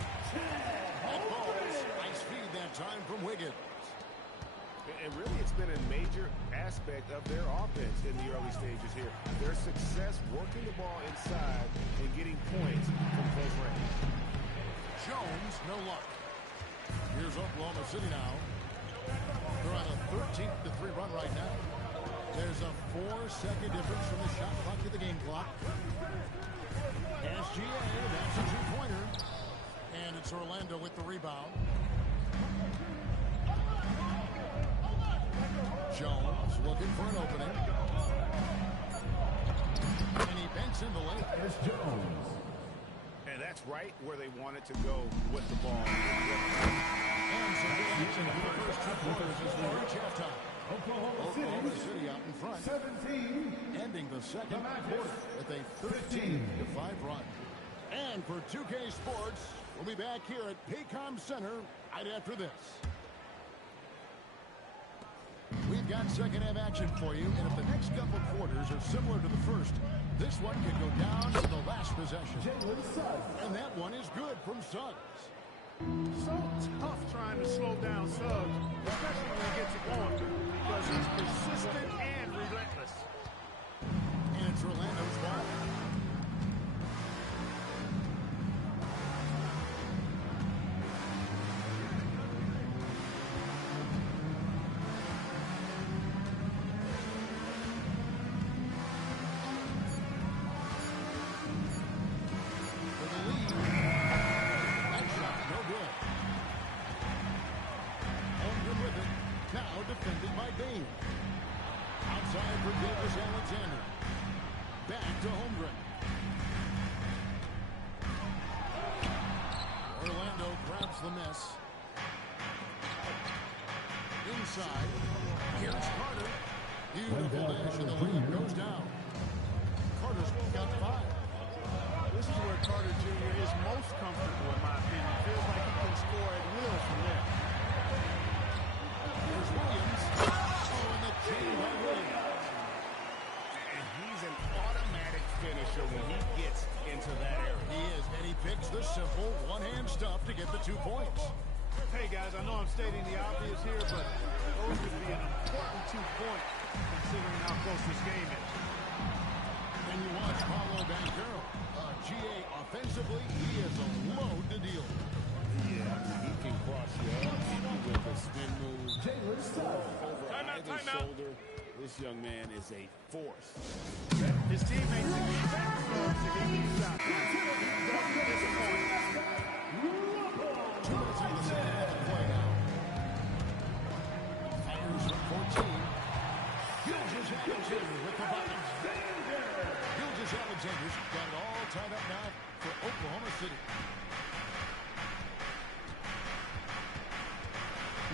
That ball's nice feed that time from Wiggins. And really, it's been a major aspect of their offense in the early stages here. Their success working the ball inside and getting points from close range. Jones, no luck. Here's Oklahoma City now. They're on a 13-3 run right now. There's a 4-second difference from the shot clock to the game clock. SGA, that's a two-pointer. And it's Orlando with the rebound. Jones looking for an opening. And he banks in the lane. It's Jones. And that's right where they wanted to go with the ball. And some good action for the first 2 quarters as we reach halftime. Oklahoma City out in front. 17. Ending the second quarter with a 13-5 run. And for 2K Sports, we'll be back here at Paycom Center right after this. We've got second half action for you, and if the next couple quarters are similar to the first, this one could go down to the last possession. And that one is good from Suggs. So tough trying to slow down Suggs, especially when he gets it going, because he's persistent and relentless. And it's Orlando's ball. Defended by Bain. Outside for Gilgeous Alexander. Back to Holmgren. the miss. Inside. Here's Carter. Beautiful dash, and the layup goes down. Carter's got 5. This is where Carter Jr. is most comfortable, in my opinion. Feels like he can score at will from there. Here's Williams. Oh, and the chain by Williams. And he's an automatic finisher when he gets into that area. He is, and he picks the simple one-hand stuff to get the 2 points. Hey, guys, I know I'm stating the obvious here, but those would be an important 2 points considering how close this game is. And you watch Paolo Banchero. GA offensively, he is a load to deal with. Yeah, he can cross you up with a spin move. Over either shoulder. This young man is a force. His teammates expect Rose to hit these shots. He doesn't disappoint. 2 minutes in the second half of play now. Fires from 14. Gilgeous-Alexander with the bucket. Gilgeous-Alexander's got it all tied up now for Oklahoma City.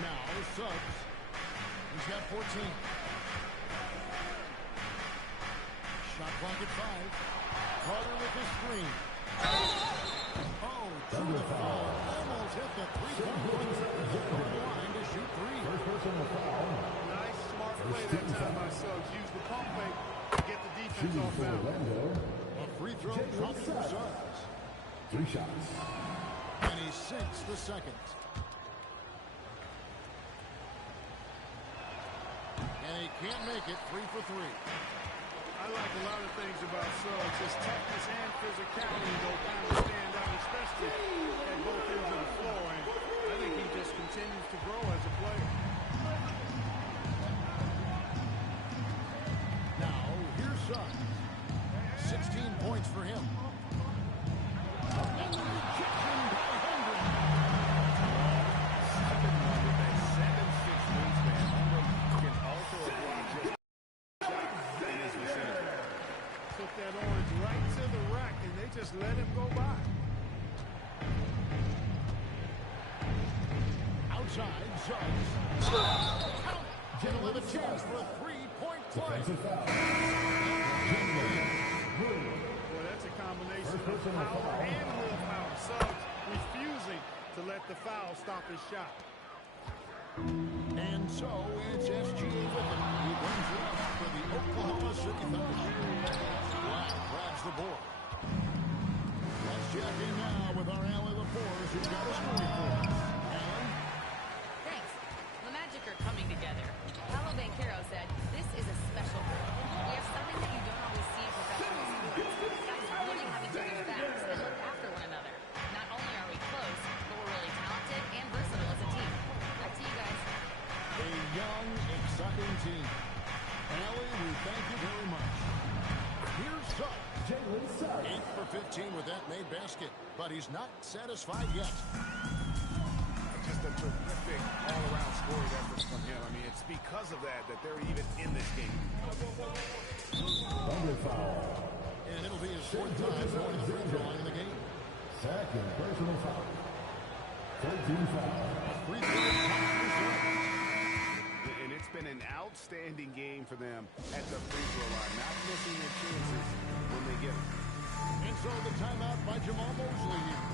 Now Suggs. He's got 14. Shot clock at 5. Carter with the screen. Oh, to the foul. Almost hit the 3-point line to shoot 3. Nice, smart play that time by Suggs. Use the pump fake to get the defense off balance. A free throw dropping for Suggs. 3 shots. And he sinks the second. And he can't make it. 3 for 3. I like a lot of things about Suggs. His toughness and physicality go kind of stand out, especially at both ends of the floor. And I think he just continues to grow as a player. Now, here's Suggs. 16 points for him. And the rejection by Holmgren. 7-1 with that 7'6" wingspan. Holmgren can also apply just shots in his vicinity. Took that orange right to the rack, and they just let him go by. Outside, Suggs. Gentlemen, with a chance for a 3-point play. Boy, that's a combination of power and willpower. Suggs refusing to let the foul stop his shot. And so it's SGA with him. He brings it up for the Oklahoma City Thunder. Black grabs the board. Let's check in now with our Allie LaForce, who's got a story for us. Allie? Thanks. The Magic are coming together. Paolo Banchero said, "This is a special group. We have something that you don't always see in professional sports. Guys really have each other's backs and look after one another. Not only are we close, but we're really talented and versatile as a team." Back to you guys. A young, exciting team. Allie, we thank you very much. Here's Suggs. 8 for 15 with that made basket, but he's not satisfied yet. Just a terrific all-around scoring effort from him. I mean, it's because of that they're even in this game. And it'll be his 4th time going to the free throw line in the game. Second personal foul. 13 foul. Free throw. And it's been an outstanding game for them at the free throw line, not missing their chances when they get them. And so the timeout by Jamal Mosley here.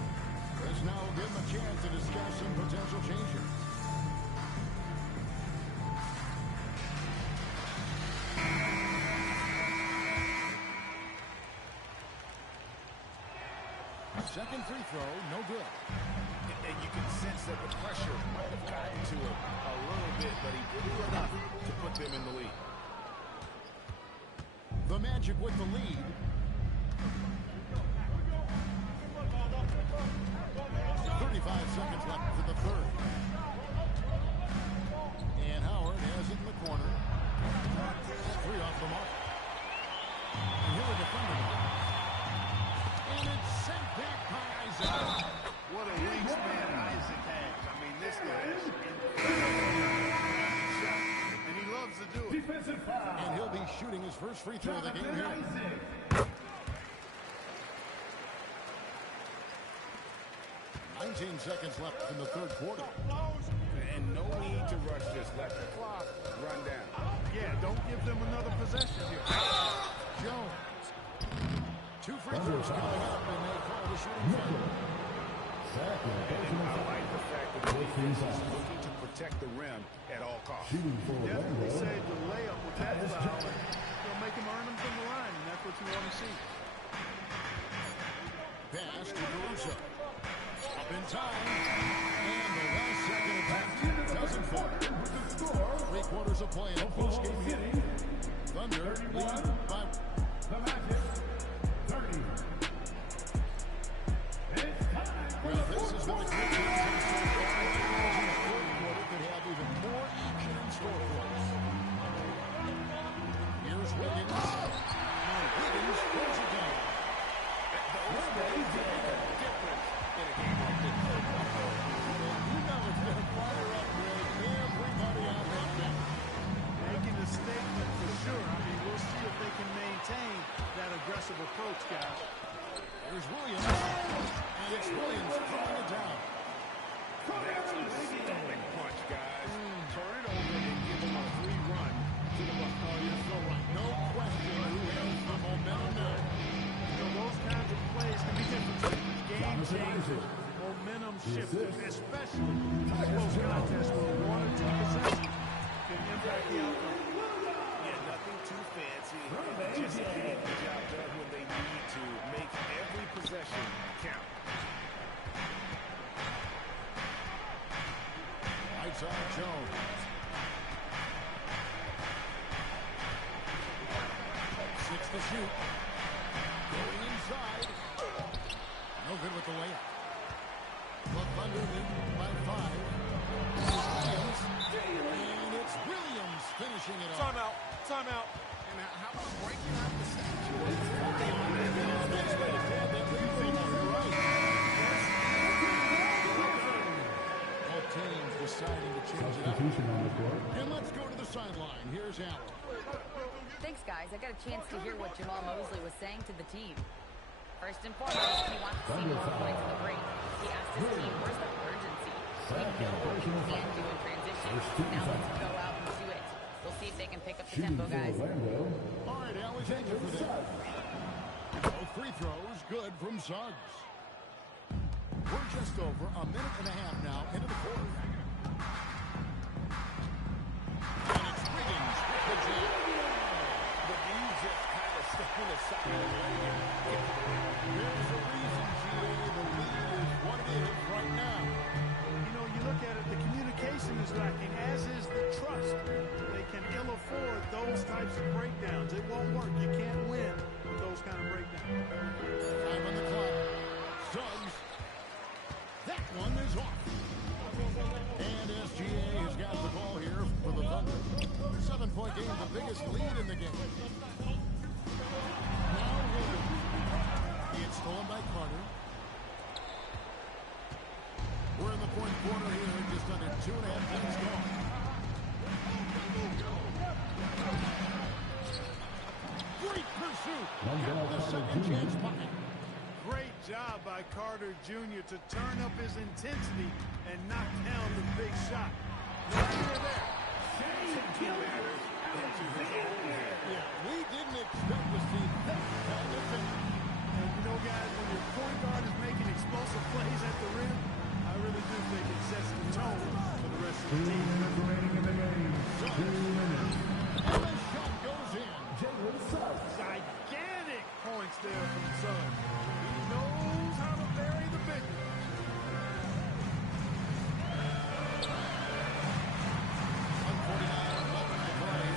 Let's now give him a chance to discuss some potential changes. Second free throw, no good. And you can sense that the pressure might have gotten to him a little bit, but he did enough to put them in the lead. The Magic with the lead. 35 seconds left for the third. And Howard has it in the corner. 3 off the mark. And here are the Thunder. And it's sent back by Isaac. What a wingspan Isaac has. I mean, this guy is incredible shot, and he loves to do it. And he'll be shooting his first free throw of the game here. 19 seconds left in the third quarter. And no need to rush this. Let the clock run down. Yeah, don't give them another possession here. Jones. 2 free throws coming up, and they call the shooting foul. And I like the fact that the defense is looking to protect the rim at all costs. Definitely saved the layup with that foul. They'll make him earn them from the line, and that's what you want to see. Pass to Caruso. Up in time. And the last second attack doesn't fall. 3 quarters of play in the post-game hit. Thunder lead by the Magic 30. Well, this is what the Clippers have so far. I imagine the fourth quarter could have even more action in store for us. Here's Wiggins. Now Wiggins pulls it down. Those days make a difference in a game like this. You know it's going to fire up, Greg. Everybody out that bench. Making a statement for sure. I mean, we'll see if they can maintain that aggressive approach, guys. Here's Williams. And it's Williams throwing it down. That's a stunning punch, guys. Turn it over and give them a free run to the Bucks. Oh, you're so right. No question who has the momentum now. You know, those kinds of plays can be different. Game changers, momentum shifters, especially in close contests where 1 or 2 possessions can impact the outcome. Yeah, nothing too fancy. Just getting the job done when they need to. Make every possession count. Outside Jones. 6 to shoot. Going inside. No good with the layup. The Thunder lead by 5. Williams. And it's Williams finishing it off. Timeout. And how about breaking out the statue? Both teams deciding to change it up. And let's go to the sideline. Here's Allen. Thanks, guys. I got a chance to hear what Jamal Mosley was saying to the team. First and foremost, he wants to see more points in the break. He asked his team, where's the urgency? We know what we can do in transition. Now let's go out and do it. We'll see if they can pick up the tempo, guys. All right, Allie, thank you for that. Both free throws good from Suggs. We're just over a minute and a half now into the quarter. And it's Wiggins with the jam. But you just kind of step in the side of the lane. There's a reason, GA, the lead is what it is right now. You know, you look at it, the communication is lacking, as is the trust. They can ill afford those types of breakdowns. It won't work. You can't win with those kind of breakdowns. Time on the clock. Suggs. That one is off. And SGA has got the ball here for the Thunder. 7-point game, the biggest lead in the game. Now Williams. It's stolen by Carter. We're in the fourth quarter here, just under 2.5 minutes gone. Great pursuit. The second chance bucket. Great job by Carter Jr. to turn up his intensity and knock down the big shot. No fear there. Yeah, we didn't expect to see that kind of thing. And you know, guys, when your point guard is making explosive plays at the rim, I really do think it sets the tone for the rest of the team. And the shot goes in. Gigantic points there from Suggs. He knows how to bury the big one. $149 left to play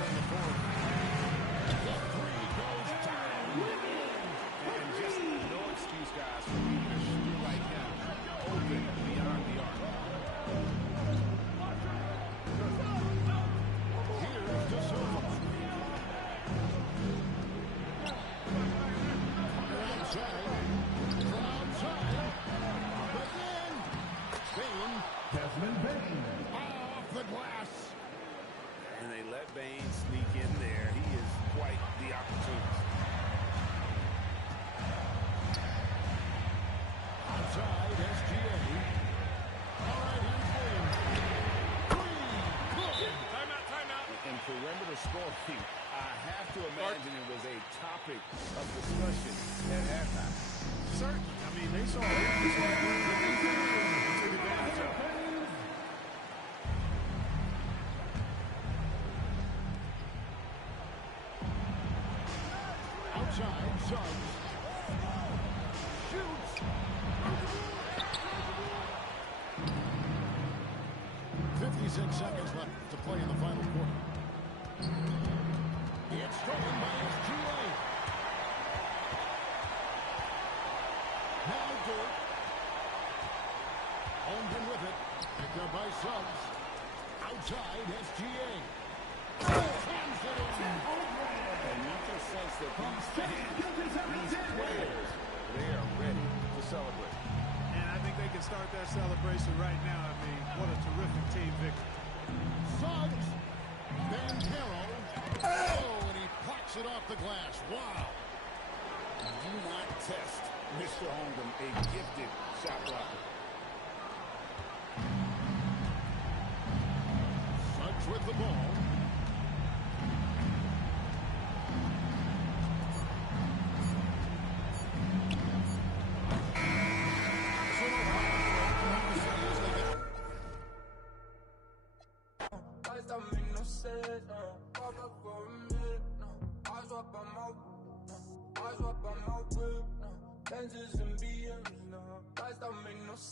scoring. I have to imagine it was a topic of discussion at halftime. Certainly. I mean, they saw it. They took advantage of it. Outside, Suggs. Shoots. 56 seconds left to play in the final quarter. It's stolen by SGA. Now Dirk. Holmgren with it. Picked up by Suggs. Outside SGA. Slams it in. And you can sense that these fans, these players, they are ready to celebrate. And I think they can start that celebration right now. I mean, what a terrific team victory. Suggs. Banchero. Oh, and he plucks it off the glass. Wow. Do not test Mr. Holmgren, a gifted shot blocker. Suggs with the ball. Lenses and BMs now. Guys, that make no sense.